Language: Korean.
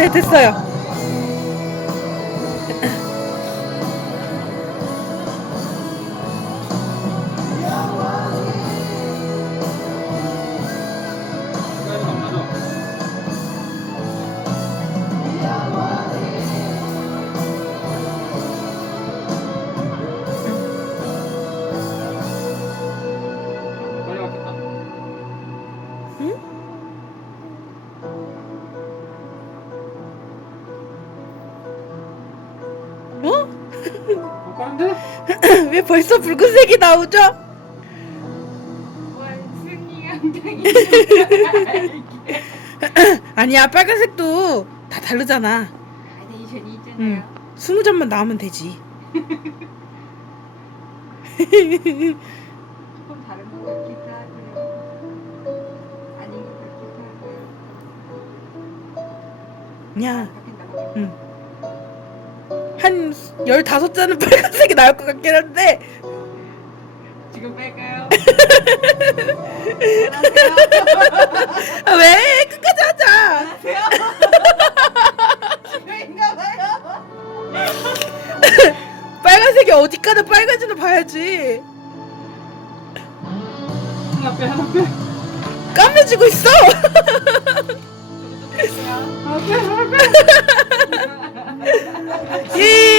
네, 됐어요. 못 가는데? 왜 벌써 붉은색이 나오죠? 원숭이 엉덩이 아니야, 빨간색도 다 다르잖아. 카네이션이 있잖아요. 응. 스무 점만 나오면 되지. 조금 다른 것 같기도 하고요. 아닌 것 같기도 하고요. 야, 바뀐다. 응. 한 15잔은 빨간색이 나올 것 같긴 한데, 지금 뺄까요? 아, 왜? 끝까지 하자! 봐요. 빨간색이 어디까지 빨간지는 봐야지. 하나 빼, 하나 빼. 까매지고 있어! 하나 빼, 하나 빼. E...